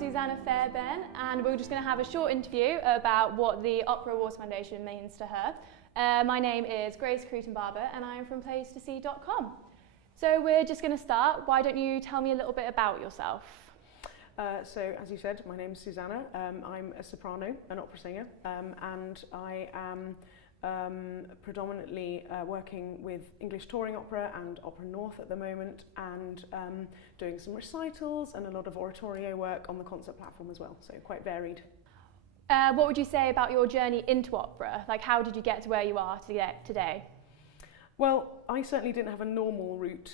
Susanna Fairbairn, and we're just going to have a short interview about what the Opera Awards Foundation means to her. My name is Creaton-Barber and I am from playstoSee.com. So we're just going to start. Why don't you tell me a little bit about yourself? So, as you said, my name is Susanna. I'm a soprano, an opera singer, and I am predominantly working with English touring opera and Opera North at the moment, and doing some recitals and a lot of oratorio work on the concert platform as well, so quite varied. What would you say about your journey into opera? Like, how did you get to where you are today? Well, I certainly didn't have a normal route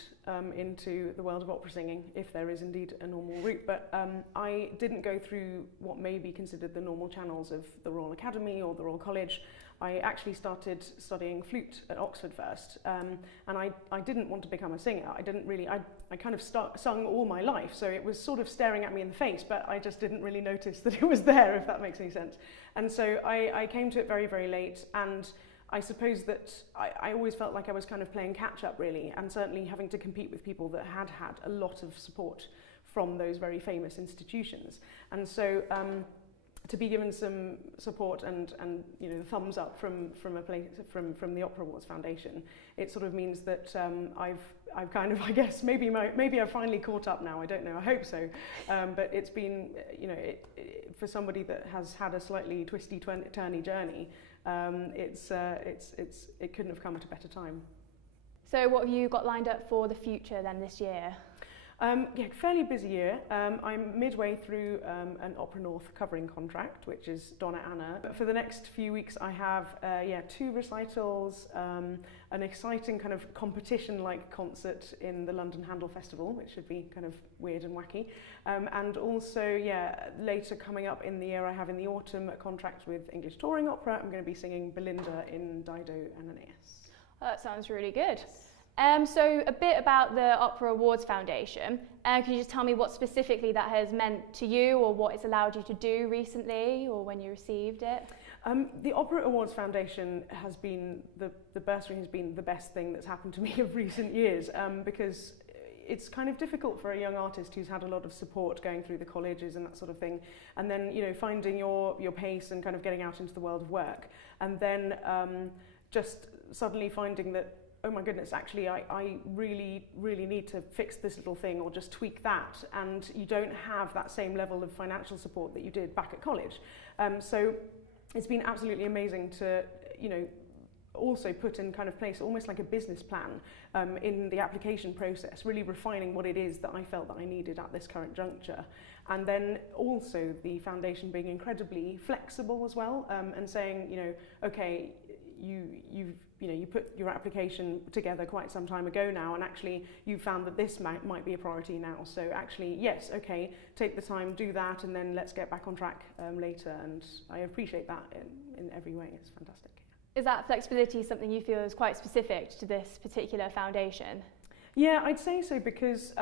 into the world of opera singing, if there is indeed a normal route, but I didn't go through what may be considered the normal channels of the Royal Academy or the Royal College. I actually started studying flute at Oxford first, and I didn't want to become a singer. I kind of sung all my life, so it was sort of staring at me in the face, but I just didn't really notice that it was there, if that makes any sense. And so I came to it very, very late, and I suppose that I always felt like I was kind of playing catch-up, really, and certainly having to compete with people that had had a lot of support from those very famous institutions. And so to be given some support and you know, the thumbs up from the Opera Awards Foundation, it sort of means that I've kind of, I guess, maybe I've finally caught up now. I don't know. I hope so. But it's been, you know, for somebody that has had a slightly twisty, turny journey, it couldn't have come at a better time. So what have you got lined up for the future then this year? Yeah, fairly busy year. I'm midway through an Opera North covering contract, which is Donna Anna. But for the next few weeks I have 2 recitals, an exciting kind of competition-like concert in the London Handel Festival, which should be kind of weird and wacky. And also, later coming up in the year I have in the autumn a contract with English Touring Opera. I'm going to be singing Belinda in Dido and Aeneas. Oh, that sounds really good. So a bit about the Opera Awards Foundation. Can you just tell me what specifically that has meant to you, or what it's allowed you to do recently, or when you received it? The Opera Awards Foundation has been, the bursary has been the best thing that's happened to me of recent years, because it's kind of difficult for a young artist who's had a lot of support going through the colleges and that sort of thing, and then, you know, finding your pace and kind of getting out into the world of work, and then just suddenly finding that, oh my goodness, actually I really, really need to fix this little thing or just tweak that, and you don't have that same level of financial support that you did back at college. So it's been absolutely amazing to, you know, also put in kind of place almost like a business plan in the application process, really refining what it is that I felt that I needed at this current juncture. And then also the foundation being incredibly flexible as well, and saying, you know, okay, you put your application together quite some time ago now, and actually you found that this might be a priority now. So actually, yes, okay, take the time, do that, and then let's get back on track later. And I appreciate that in every way. It's fantastic. Is that flexibility something you feel is quite specific to this particular foundation? Yeah, I'd say so, because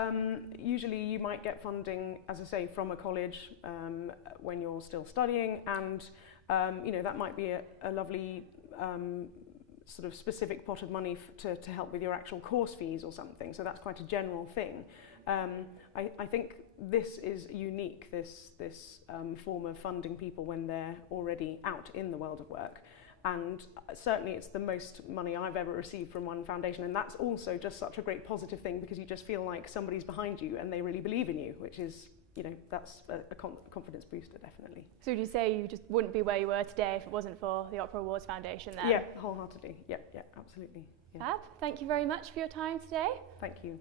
usually you might get funding, as I say, from a college when you're still studying, and you know, that might be a lovely sort of specific pot of money to help with your actual course fees or something. So that's quite a general thing. I think this is unique, this form of funding people when they're already out in the world of work. And certainly it's the most money I've ever received from one foundation, and that's also just such a great positive thing, because you just feel like somebody's behind you and they really believe in you, which is, you know, that's a confidence booster, definitely. So would you say you just wouldn't be where you were today if it wasn't for the Opera Awards Foundation then? Yeah, wholeheartedly. Yeah, absolutely. Yeah. Fab. Thank you very much for your time today. Thank you.